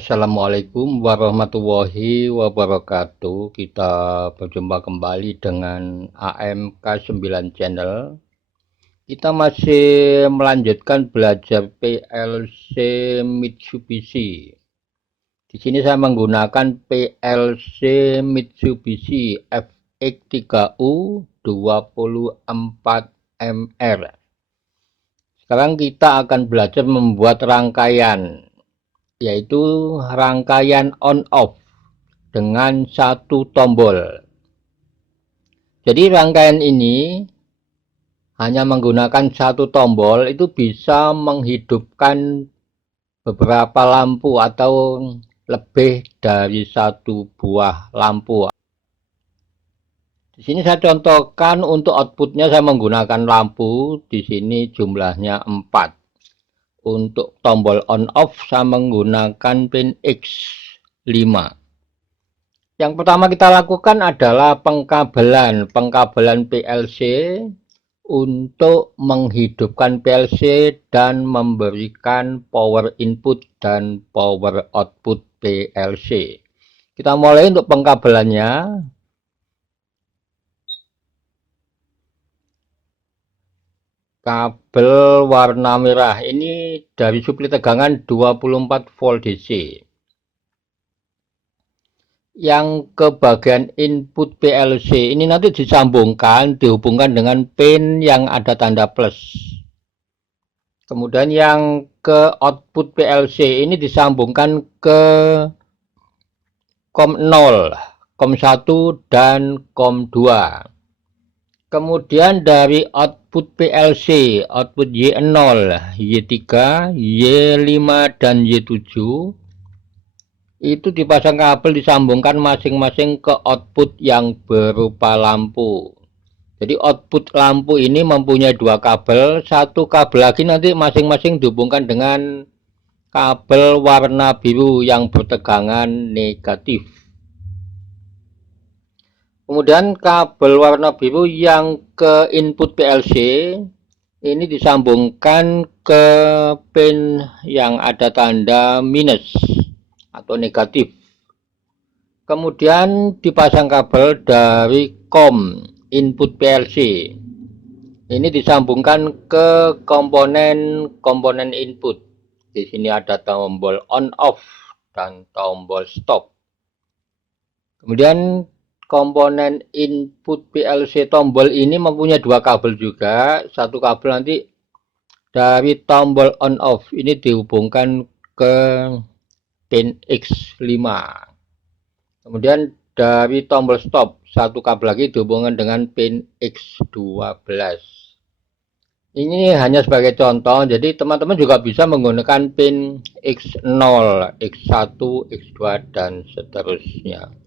Assalamualaikum warahmatullahi wabarakatuh. Kita berjumpa kembali dengan AMK 9 Channel. Kita masih melanjutkan belajar PLC Mitsubishi. Di sini saya menggunakan PLC Mitsubishi FX3U 24MR. Sekarang kita akan belajar membuat rangkaian, yaitu rangkaian on off dengan satu tombol. Jadi rangkaian ini hanya menggunakan satu tombol itu bisa menghidupkan beberapa lampu atau lebih dari satu buah lampu. Di sini saya contohkan untuk outputnya saya menggunakan lampu. Di sini jumlahnya 4. Untuk tombol on off saya menggunakan pin X5. Yang pertama kita lakukan adalah pengkabelan PLC untuk menghidupkan PLC dan memberikan power input dan power output PLC. Kita mulai untuk pengkabelannya. Kabel warna merah ini dari supli tegangan 24 volt DC. Yang ke bagian input PLC ini nanti dihubungkan dengan pin yang ada tanda plus. Kemudian yang ke output PLC ini disambungkan ke COM 0, COM 1 dan COM 2. Kemudian dari output PLC, output Y0, Y3, Y5, dan Y7 itu dipasang kabel disambungkan masing-masing ke output yang berupa lampu. Jadi output lampu ini mempunyai dua kabel, satu kabel lagi nanti masing-masing dihubungkan dengan kabel warna biru yang bertegangan negatif. Kemudian kabel warna biru yang ke input PLC ini disambungkan ke pin yang ada tanda minus atau negatif. Kemudian dipasang kabel dari COM input PLC. Ini disambungkan ke komponen input. Di sini ada tombol on off dan tombol stop. Kemudian komponen input PLC tombol ini mempunyai dua kabel juga. Satu kabel nanti dari tombol on off ini dihubungkan ke pin X5. Kemudian dari tombol stop satu kabel lagi dihubungkan dengan pin X12. Ini hanya sebagai contoh, jadi teman-teman juga bisa menggunakan pin X0, X1, X2 dan seterusnya.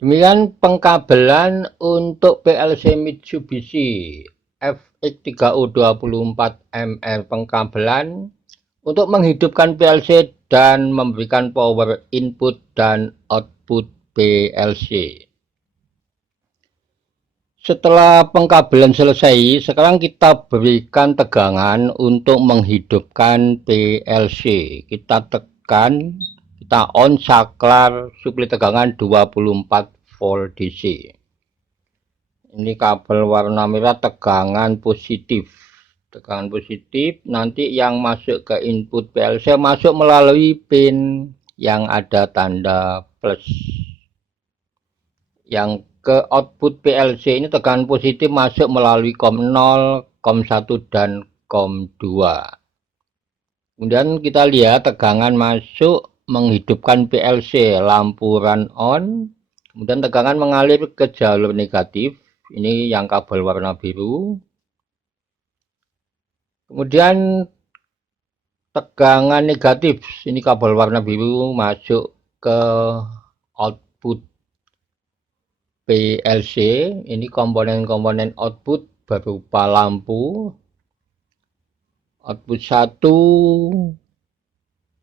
Demikian pengkabelan untuk PLC Mitsubishi FX3U 24MR, pengkabelan untuk menghidupkan PLC dan memberikan power input dan output PLC. Setelah pengkabelan selesai, sekarang kita berikan tegangan untuk menghidupkan PLC. Kita tekan, kita on saklar supli tegangan 24 volt DC. Ini kabel warna merah tegangan positif. Tegangan positif, nanti yang masuk ke input PLC masuk melalui pin yang ada tanda plus. Yang ke output PLC ini tegangan positif masuk melalui COM 0, COM 1 dan COM 2. Kemudian kita lihat tegangan masuk menghidupkan PLC, lampu run on. Kemudian tegangan mengalir ke jalur negatif. Ini yang kabel warna biru. Kemudian tegangan negatif, ini kabel warna biru masuk ke output PLC. Ini komponen-komponen output berupa lampu. Output 1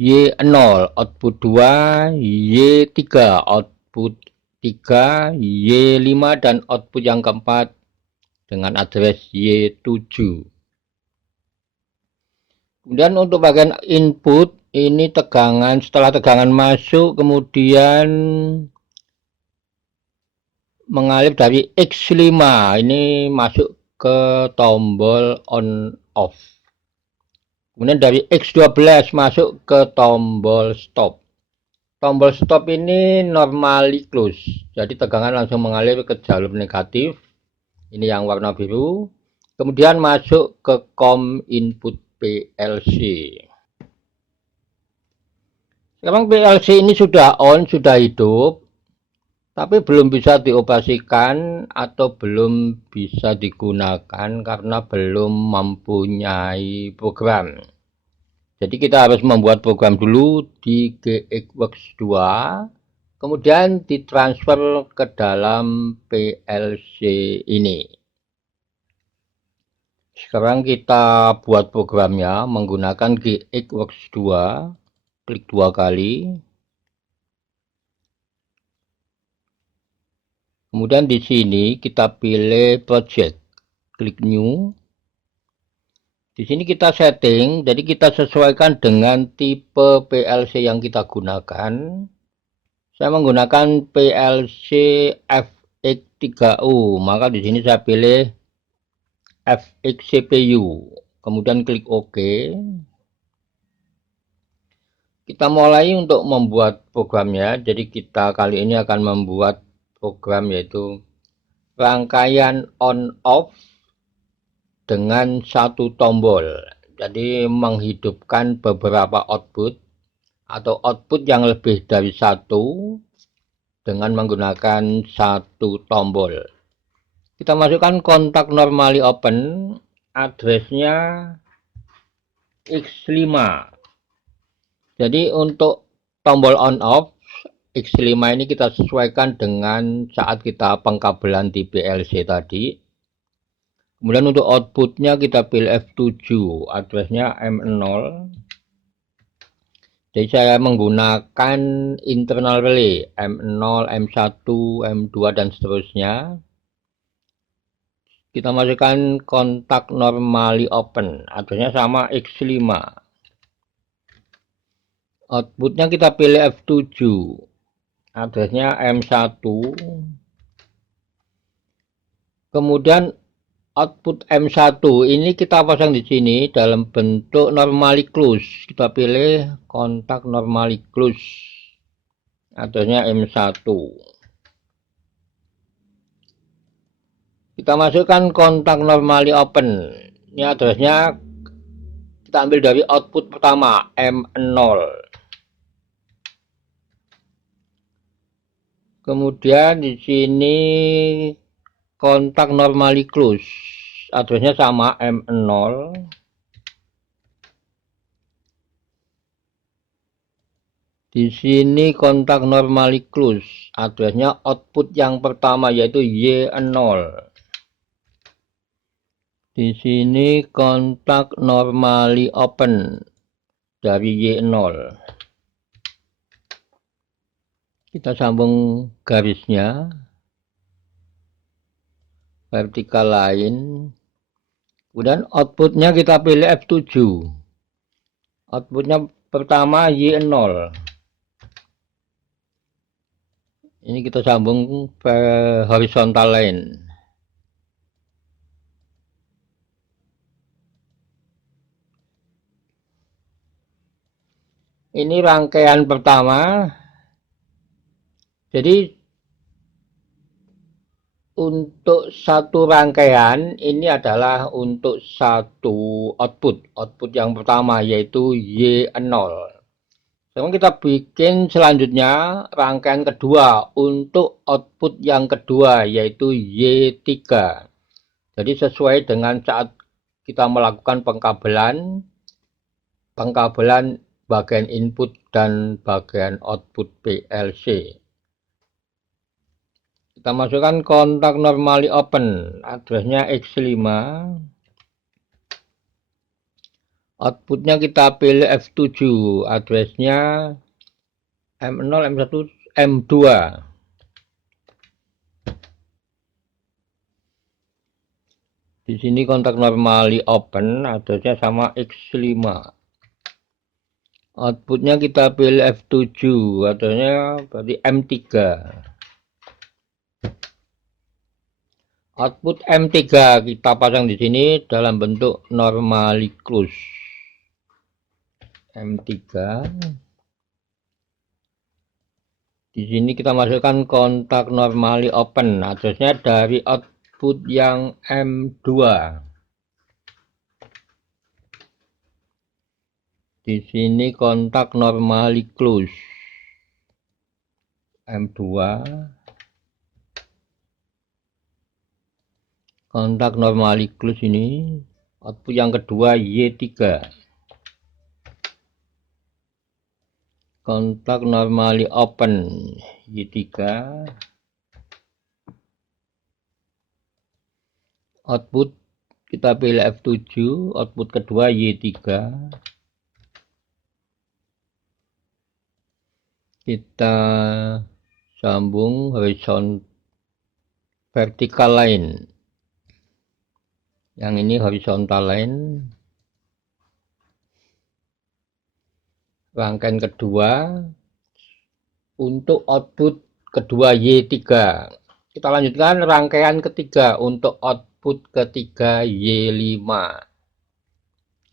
Y0, output 2 Y3, output 3 Y5 dan output yang keempat dengan address Y7. Kemudian untuk bagian input ini tegangan, setelah tegangan masuk kemudian mengalir dari X5, ini masuk ke tombol on off. Kemudian dari X12 masuk ke tombol stop. Tombol stop ini normally close, jadi tegangan langsung mengalir ke jalur negatif. Ini yang warna biru. Kemudian masuk ke COM input PLC. Sekarang PLC ini sudah on, sudah hidup, tapi belum bisa dioperasikan atau belum bisa digunakan karena belum mempunyai program. Jadi kita harus membuat program dulu di GXWorks 2, kemudian ditransfer ke dalam PLC ini. Sekarang kita buat programnya menggunakan GXWorks 2, klik 2 kali. Kemudian di sini kita pilih project, klik new. Di sini kita setting, jadi kita sesuaikan dengan tipe PLC yang kita gunakan. Saya menggunakan PLC FX3U, maka di sini saya pilih FX CPU. Kemudian klik OK. Kita mulai untuk membuat programnya. Jadi kita kali ini akan membuat program yaitu rangkaian on off dengan satu tombol. Jadi menghidupkan beberapa output atau output yang lebih dari satu dengan menggunakan satu tombol. Kita masukkan kontak normally open, addressnya X5. Jadi untuk tombol on off X5 ini kita sesuaikan dengan saat kita pengkabelan di PLC tadi. Kemudian untuk outputnya kita pilih F7, addressnya M0. Jadi saya menggunakan internal relay M0, M1, M2 dan seterusnya. Kita masukkan kontak normally open, addressnya sama X5. Outputnya kita pilih F7, addressnya M1. Kemudian output M1 ini kita pasang di sini dalam bentuk normally close. Kita pilih kontak normally close, addressnya M1. Kita masukkan kontak normally open. Ini addressnya kita ambil dari output pertama M0. Kemudian di sini kontak normally close, addressnya sama M0. Di sini kontak normally close, addressnya output yang pertama yaitu Y0. Di sini kontak normally open dari Y0. Kita sambung garisnya. Vertikal line. Kemudian outputnya kita pilih F7. Outputnya pertama Y0. Ini kita sambung ke horizontal line. Ini rangkaian pertama. Jadi untuk satu rangkaian ini adalah untuk satu output. Output yang pertama yaitu Y0. Sekarang kita bikin selanjutnya rangkaian kedua untuk output yang kedua yaitu Y3. Jadi sesuai dengan saat kita melakukan pengkabelan bagian input dan bagian output PLC. Kita masukkan kontak normally open, addressnya X5. Outputnya kita pilih F7, addressnya M0, M1, M2. Di sini kontak normally open, addressnya sama X5. Outputnya kita pilih F7, artinya berarti M3. Output M3 kita pasang di sini dalam bentuk normally close. M3. Di sini kita masukkan kontak normally open, addressnya dari output yang M2. Di sini kontak normally close M2. Kontak normally close ini output yang kedua Y3. Kontak normally open Y3. Output kita pilih F7, output kedua Y3. Kita sambung horizontal vertical line. Yang ini horizontal line. Rangkaian kedua untuk output kedua Y3. Kita lanjutkan rangkaian ketiga untuk output ketiga Y5.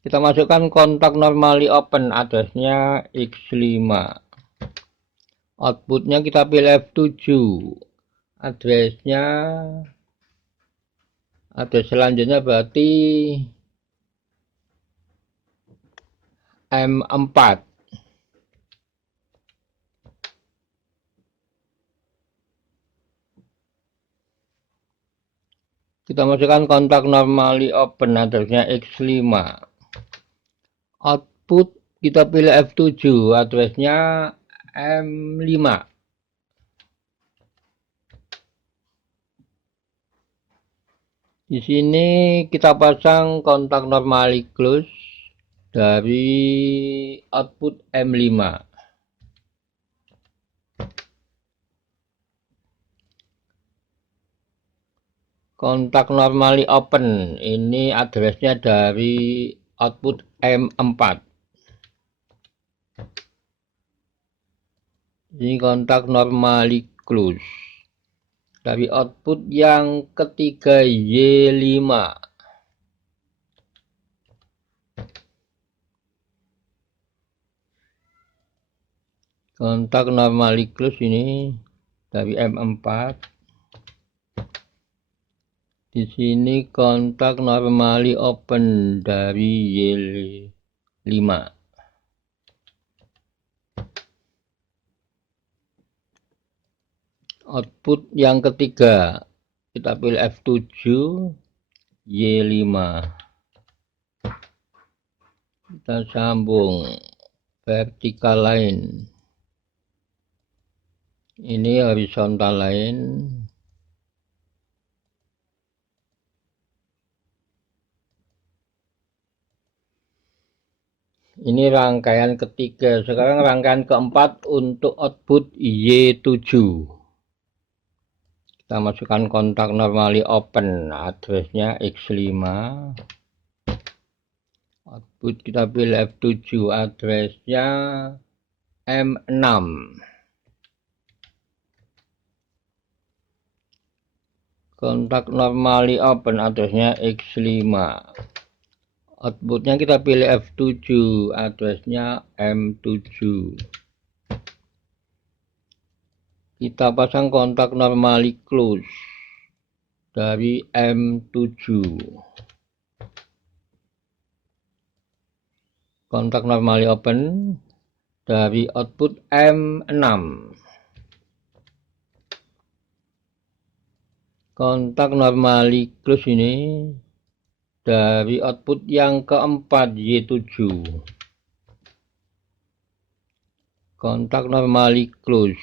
Kita masukkan kontak normally open, addressnya X5. Outputnya kita pilih F7. Address selanjutnya berarti M4. Kita masukkan kontak normally open, addressnya X5. Output kita pilih F7, addressnya M5. Di sini kita pasang kontak normally close dari output M5. Kontak normally open ini addressnya dari output M4. Ini kontak normally close dari output yang ketiga Y5. Kontak normally close ini dari M4. Di sini kontak normally open dari Y5. Output yang ketiga kita pilih F7 Y5. Kita sambung vertical line. Ini horizontal line. Ini rangkaian ketiga. Sekarang rangkaian keempat untuk output Y7. Kita masukkan kontak normally open, addressnya X5. Output kita pilih F7, addressnya M6. Kontak normally open, addressnya X5. Outputnya kita pilih F7, addressnya M7. Kita pasang kontak normally close dari M7. Kontak normally open dari output M6. Kontak normally close ini dari output yang keempat Y7. Kontak normally close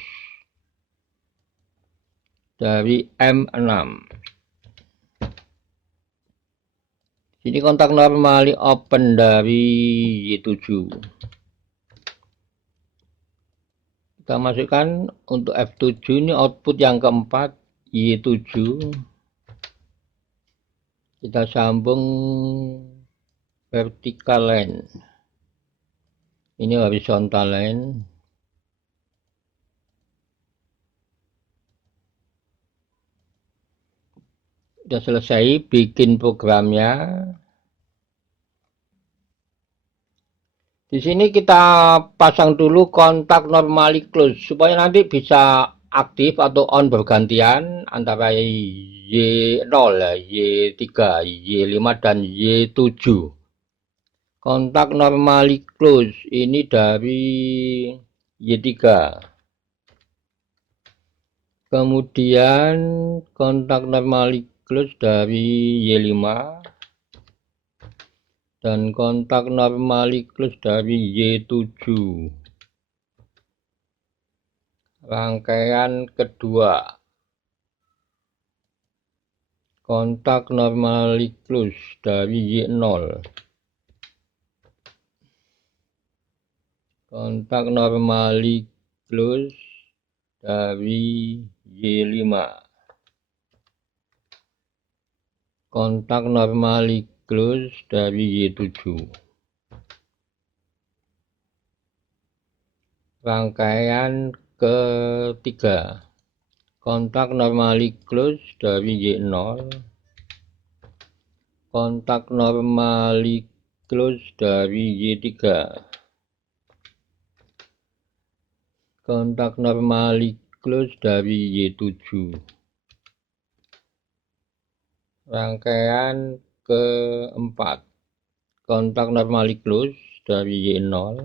dari M6. Ini kontak normally open dari Y7. Kita masukkan untuk F7 ini output yang keempat Y7. Kita sambung vertical line. Ini horizontal line. Sudah selesai bikin programnya. Di sini kita pasang dulu kontak normally close supaya nanti bisa aktif atau on bergantian antara Y0, Y3, Y5 dan Y7. Kontak normally close ini dari Y3. Kemudian kontak normally close dari Y5 dan kontak normally close dari Y7. Rangkaian kedua. Kontak normally close dari Y0. Kontak normally close dari Y5. Kontak normally close dari Y7. Rangkaian ketiga. Kontak normally close dari Y0. Kontak normally close dari Y3. Kontak normally close dari Y7. Rangkaian keempat. Kontak normally close dari Y0.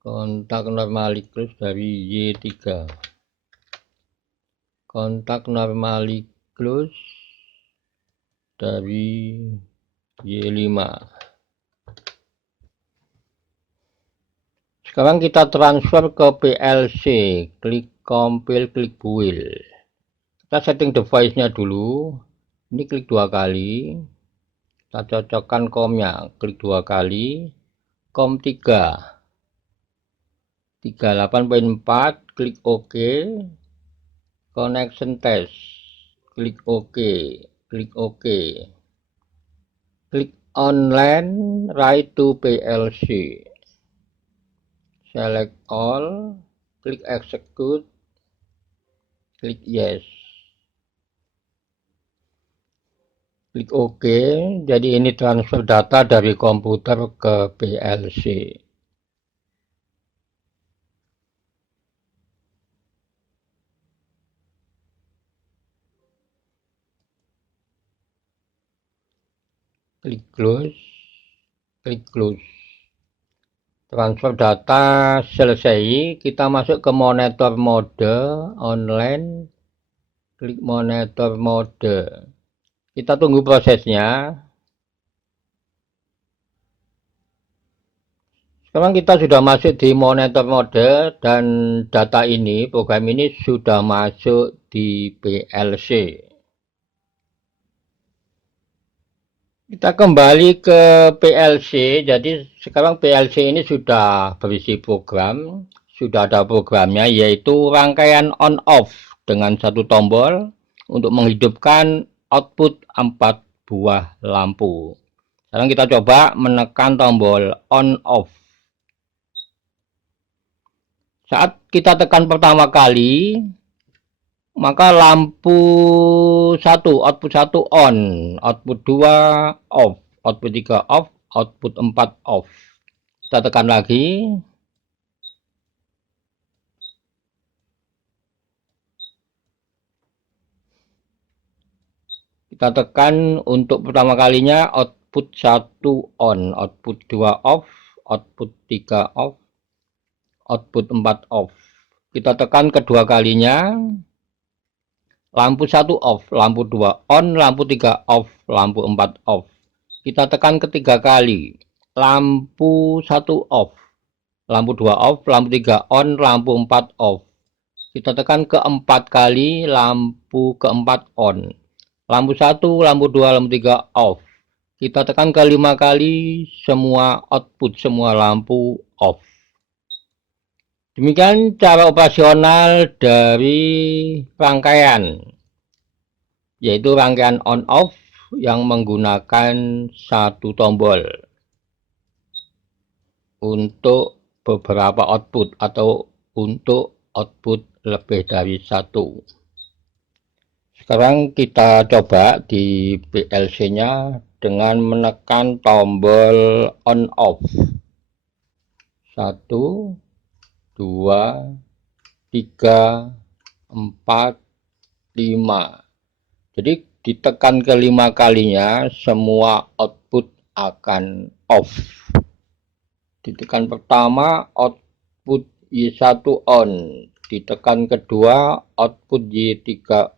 Kontak normally close dari Y3. Kontak normally close dari Y5. Sekarang kita transfer ke PLC. Klik compile, klik build. Kita setting device-nya dulu. Ini klik 2 kali. Kita cocokkan COM-nya. Klik 2 kali. COM 3. 38.4. Klik OK. Connection test. Klik OK. Klik OK. Klik online. Write to PLC. Select all. Klik execute. Klik yes. Klik OK. Jadi ini transfer data dari komputer ke PLC. Klik close. Klik close. Transfer data selesai. Kita masuk ke monitor mode online. Klik monitor mode. Kita tunggu prosesnya. Sekarang kita sudah masuk di monitor mode dan data ini, program ini sudah masuk di PLC. Kita kembali ke PLC. Jadi sekarang PLC ini sudah berisi program, sudah ada programnya, yaitu rangkaian on off dengan satu tombol untuk menghidupkan output 4 buah lampu. Sekarang kita coba menekan tombol on off. Saat kita tekan pertama kali, maka lampu 1, output 1 on, output 2 off, output 3 off, output 4 off. Kita tekan lagi. Kita tekan untuk pertama kalinya output 1 on, output 2 off, output 3 off, output 4 off. Kita tekan kedua kalinya, lampu 1 off, lampu 2 on, lampu 3 off, lampu 4 off. Kita tekan ketiga kali, lampu 1 off, lampu 2 off, lampu 3 on, lampu 4 off. Kita tekan keempat kali, lampu keempat on, lampu 1, lampu 2, lampu 3 off. Kita tekan ke 5 kali, semua output, semua lampu off. Demikian cara operasional dari rangkaian, yaitu rangkaian on off yang menggunakan satu tombol. untuk beberapa output atau untuk output lebih dari satu. Sekarang kita coba di PLC-nya dengan menekan tombol on off. 1, 2, 3, 4, 5. Jadi ditekan kelima kalinya semua output akan off. Ditekan pertama output Y1 on, ditekan kedua output Y3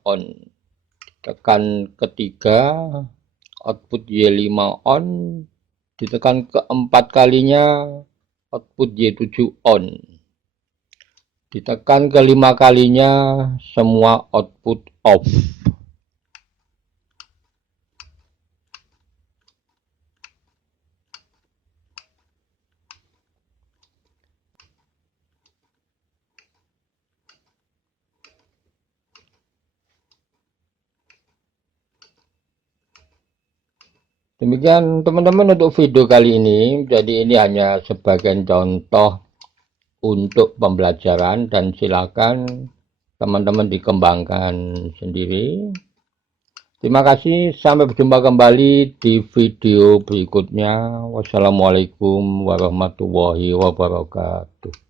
on, ditekan ketiga output Y5 on, ditekan keempat kalinya output Y7 on, ditekan kelima kalinya semua output off. Demikian teman-teman untuk video kali ini. Jadi ini hanya sebagian contoh untuk pembelajaran dan silakan teman-teman dikembangkan sendiri. Terima kasih, sampai berjumpa kembali di video berikutnya. Wassalamualaikum warahmatullahi wabarakatuh.